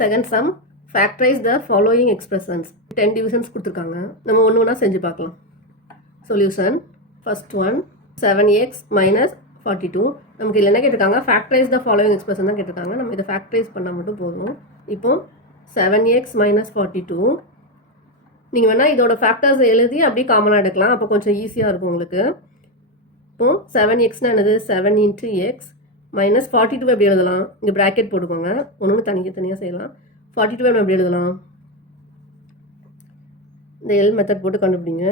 Second sum, factorize the following expressions. 10 divisions கொடுத்திருக்காங்க. நம்ம ஒன்று ஒன்றா செஞ்சு பார்க்கலாம். Solution, first one, 7x minus 42. நமக்கு இதில் என்ன கேட்டிருக்காங்க, factorize the following expression தான் கேட்டிருக்காங்க. நம்ம இதை factorize பண்ணால் மட்டும் போதும். இப்போ 7x minus 42. நீங்கள் வேணால் இதோட ஃபேக்டர்ஸ் எழுதி அப்படியே காமனாக எடுக்கலாம். அப்போ கொஞ்சம் ஈஸியாக இருக்கும் உங்களுக்கு. இப்போ 7xனா என்னது, 7 into x minus 42 எப்படி எழுதலாம், இங்கே ப்ராக்கெட் போட்டுக்கோங்க, ஒன்று தனியாக செய்யலாம். 42 எப்படி எழுதலாம், இந்த எல் மெத்தட் போட்டு கண்டுபிடிங்க.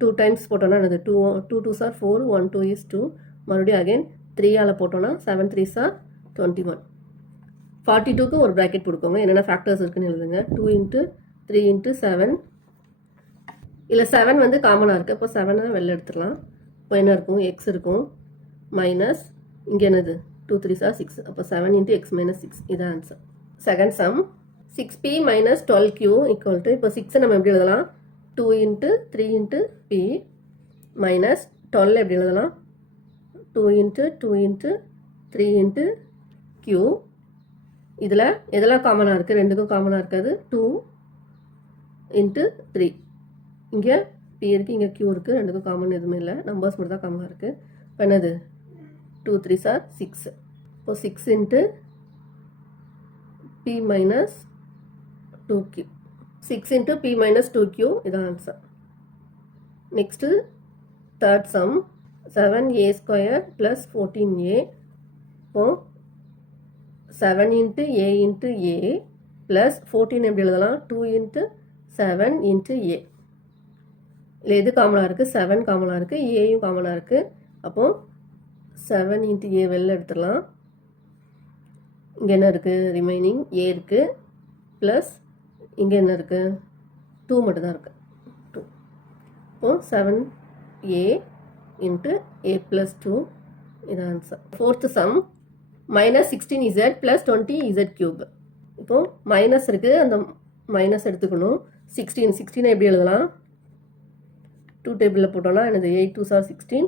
2 டைம்ஸ் போட்டோன்னா என்னது, 2 2s are 4, 1 2 is 2, மறுபடியும் அகைன் 3ஆல் போட்டோன்னா 7 3s are 21. 42க்கு ஒரு ப்ராக்கெட் போட்டுக்கோங்க, என்னென்ன ஃபேக்டர்ஸ் இருக்குன்னு எழுதுங்க. 2 into 3 into 7, இல்லை 7 வந்து காமனாக இருக்குது, அப்போ 7 வெளில எடுத்துடலாம். இப்போ என்ன இருக்கும், எக்ஸ் இருக்கும், மைனஸ் இங்கே என்னது 2 3s are 6, அப்போ 7 into x minus 6, இதான் answer. Second sum, 6p minus 12q equal to, இப்போ 6 நம்ம எப்படி எழுதலாம், 2 into 3 into p minus 12 எப்படி எழுதலாம், 2 into 2 into 3 into q. இதில் எதெல்லாம் காமனாக இருக்குது, ரெண்டுக்கும் காமனாக இருக்காது. 2 into 3, இங்கே p இருக்குது, இங்கே q இருக்குது, ரெண்டுக்கும் காமன் எதுவுமே இல்லை, நம்பர்ஸ் மட்டும் தான் காமனாக இருக்குது. இப்போ என்னது 2 3s are 6, இப்போ 6 into p minus 2q, 6 into p minus 2q, இதான் answer. Next third sum, 7a square plus 14a. இப்போ 7 into a into a plus 14 எப்படி எழுதலாம், 2 into 7 into a. இல்லை எது காமனாக இருக்குது, 7 காமனாக இருக்குது, ஏயும் காமனாக இருக்குது. அப்போது 7 into a வெளில எடுத்துடலாம். இங்கே என்ன இருக்குது, ரிமைனிங் a இருக்குது, ப்ளஸ் இங்கே என்ன இருக்குது, 2 மட்டும்தான் இருக்குது, 2. இப்போது 7a into a plus 2, இது answer. Fourth some, minus 16z plus 20z cube. இப்போது மைனஸ் இருக்குது, அந்த மைனஸ் எடுத்துக்கணும். 16 எப்படி எழுதலாம், 2 டேபிளில் போட்டோன்னா எனது 8 2s are 16,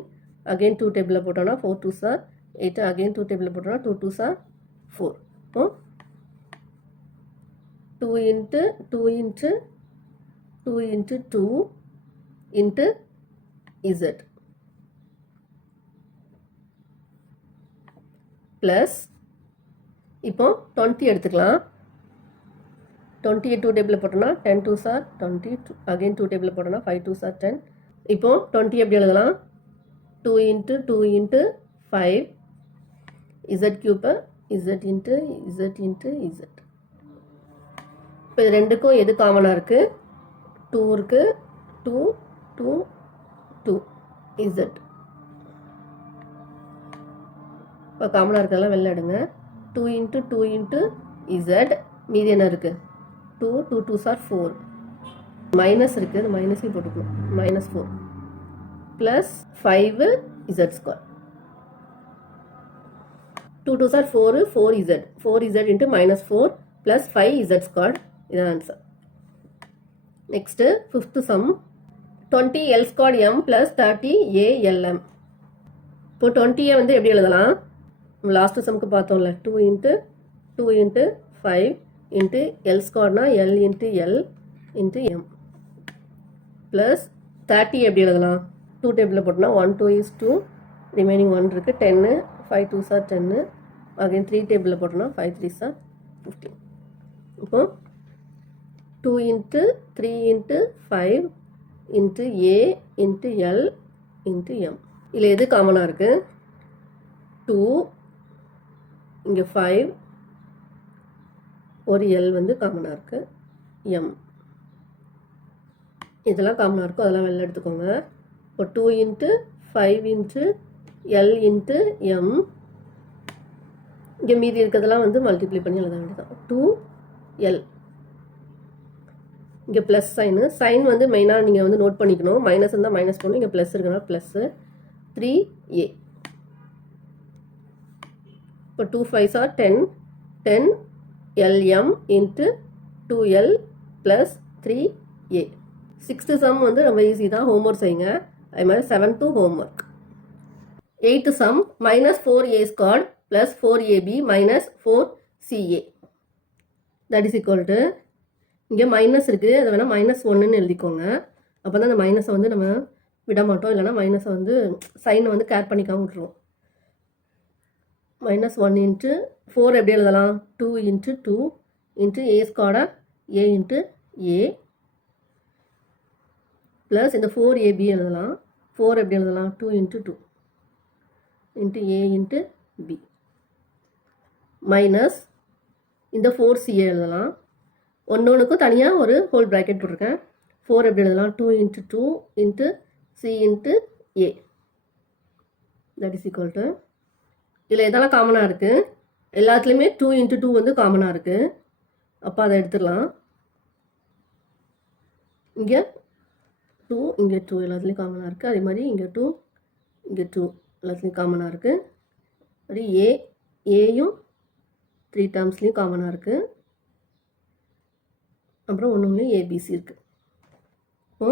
அகெயின் 2 டேபிளில் போட்டோன்னா 4 2s are 8, அகெயின் 2 டேபிளில் போட்டோன்னா 2 2s are 4. இப்போ 2 into 2 into 2 into 2 into z plus இப்போ 20 எடுத்துக்கலாம். 20 2 டேபிளில் போட்டோன்னா 10 2s are 20, அகெயின் 2 டேபிளில் போட்டோன்னா 5 2s are 10. இப்போ 20 எப்படி எழுதலாம், 2 into 2 into 5 z cube, z into z into z. இப்போ இது ரெண்டுக்கும் எது காமனாக இருக்குது, 2 இருக்குது, 2 2 2 z. இப்போ காமனாக இருக்கிறதெல்லாம் வெளில எடுங்க. 2 into 2 into z, மீதி என்ன இருக்குது, 2 2 2s are 4, மைனஸ் இருக்குது, அது மைனஸையும் போட்டுக்கணும், minus 4 plus 5 z square. 2 2s are 4, 4z into minus 4 plus 5z squared, இதான் answer. Next fifth some, 20l squared m plus 30a lm. இப்போ 20 வந்து எப்படி எழுதலாம், லாஸ்ட்டு சம்க்கு பார்த்தோம்ல, 2 into 2 into 5 into l squaredனா l into l into m plus 30 எப்படி எழுதலாம், 2 டேபிளில் போட்டோன்னா 1 2 is 2, ரிமைனிங் 1 இருக்குது, 10 5 2s are 10, அகைன் 3 டேபிளில் போட்டோன்னா 5 3s are 15. இப்போ 2 into 3 into 5 into a into l into m. இதில் எது காமனாக இருக்குது, 2, இங்கே 5, ஒரு l வந்து காமனாக இருக்குது, m. இதெல்லாம் காமனாக இருக்கும், அதெல்லாம் வெளில எடுத்துக்கோங்க. இப்போ 2 into 5 into l into m, இங்கே மீதி இருக்கிறதெல்லாம் வந்து மல்டிப்ளை பண்ணி எழுத வேண்டியதான். 2l, இங்கே ப்ளஸ் சைன் வந்து மெயினாக நீங்கள் வந்து நோட் பண்ணிக்கணும். மைனஸ் இருந்தால் மைனஸ் பண்ணணும், இங்கே ப்ளஸ் இருக்குன்னா ப்ளஸ்ஸு. 3a, இப்போ 2 5s are 10, 10 lm into 2l plus 3a. Sixth some வந்து ரொம்ப ஈஸி தான், ஹோம்ஒர்க் செய்யுங்க. அது மாதிரி 7th homework. 8th sum, minus 4a squared plus 4ab minus 4ca. That is equal to இங்கே மைனஸ் இருக்குது, அதை வேணால் -1ன்னு எழுதிக்கோங்க. அப்போ தான் அந்த மைனஸை வந்து நம்ம விட மாட்டோம், இல்லைனா மைனஸை வந்து சைனை வந்து கேர் பண்ணிக்காம விட்டுருவோம். -1 இன்ட்டு 4 எப்படி எழுதலாம்? 2 into 2 into A square A into A plus இந்த 4ab எழுதலாம். 4 எப்படி எழுதலாம்? 2 into 2 into A into B minus இந்த 4c எழுதலாம். ஒன்றுக்கும் தனியாக ஒரு ஹோல் ப்ராக்கெட் போட்டிருக்கேன். 4 எப்படி எழுதலாம்? 2 into 2 into C into A that is equal to இதில் எதெல்லாம் காமனாக இருக்குது? எல்லாத்துலேயுமே 2 இன்ட்டு 2 வந்து காமனாக இருக்குது. அப்போ அதை எடுத்துடலாம். இங்கே 2 இங்கே 2 எல்லாத்துலேயும் காமனாக இருக்குது. அதே மாதிரி இங்கே 2 இங்கே 2 எல்லாத்துலேயும் காமனாக இருக்குது. அது ஏயும் 3 டேர்ம்ஸ்லேயும் காமனாக இருக்குது. அப்புறம் ஒன்றுலேயும் ஏபிசி இருக்குது. இப்போ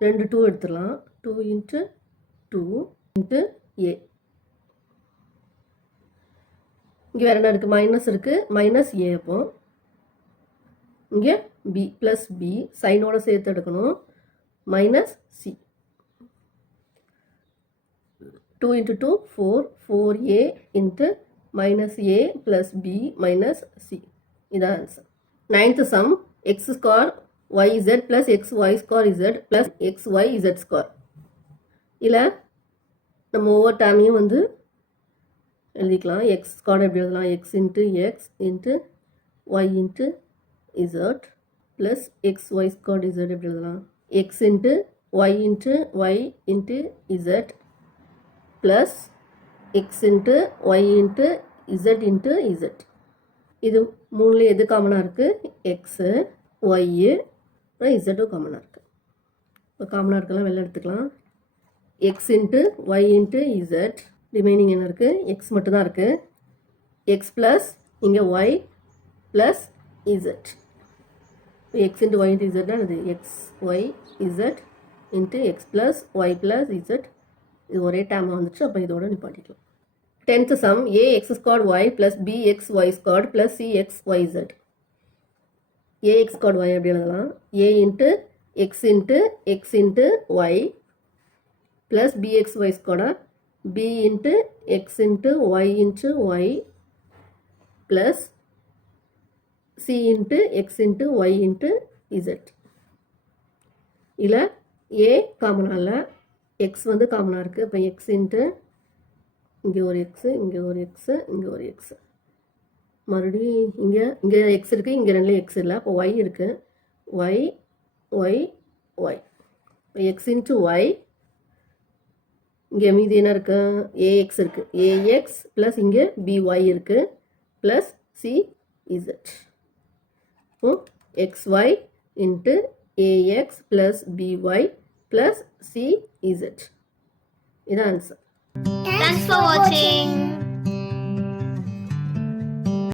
2 2 எடுத்துடலாம். 2 இன்ட்டு 2 இன்ட்டு ஏ. இங்கே வேறு என்ன இருக்குது? மைனஸ் இருக்குது, மைனஸ் ஏ. அப்போ இங்கே பி ப்ளஸ் பி சைனோட சேர்த்து எடுக்கணும். Minus C 2 into 2 4 4a into minus A plus B minus C. இதான் answer. 9th sum x square yz plus xy square z plus xyz square. இல்லை நம்ம ஒவ்வொரு டைமையும் வந்து எழுதிக்கலாம். எக்ஸ் ஸ்கொயர் எப்படி எழுதலாம்? X into x into Y into z plus xy square z எப்படி எழுதலாம்? X into Y into Y into z plus x into Y into z into z. இது மூணுலேயும் எது காமனாக இருக்குது? எக்ஸு ஒய்யு அப்புறம் இசட்டும் காமனாக இருக்குது. இப்போ காமனாக இருக்கலாம், வெளில எடுத்துக்கலாம். X into Y into Z. Remaining என்ன இருக்குது? எக்ஸ் மட்டும்தான் இருக்குது. எக்ஸ் ப்ளஸ் இங்கே Y plus Z. X into Y into இசட்னா இது X Y Z into X plus Y plus Z. இது ஒரே டேமாக வந்துச்சு. அப்போ இதோட நிப்பாட்டிக்கலாம். 10th sum ax squared y plus bxy squared plus cxyz. ax squared y எப்படி எழுதலாம்? a into x into x into y plus bxy squared b into x into y into y plus c into x into y into z. இல்லை a காமனாக இல்லை, x வந்து காமனாக இருக்குது. அப்போ x into இங்கே ஒரு எக்ஸு, இங்கே ஒரு எக்ஸு, இங்கே ஒரு எக்ஸு. மறுபடியும் இங்கே எக்ஸ் இருக்குது, இங்கே ரெண்டுலேயும் எக்ஸ் இல்லை. அப்போ ஒய் இருக்குது. Y y y x into y. இங்கே மீதி என்ன இருக்குது? ஏஎக்ஸ் இருக்குது. ஏஎக்ஸ் ப்ளஸ் இங்கே பிஒய் இருக்குது ப்ளஸ் சிஇசட். இப்போ x y into a x plus b y plus சிஇசட். இதான் ஆன்சர். Thanks for watching.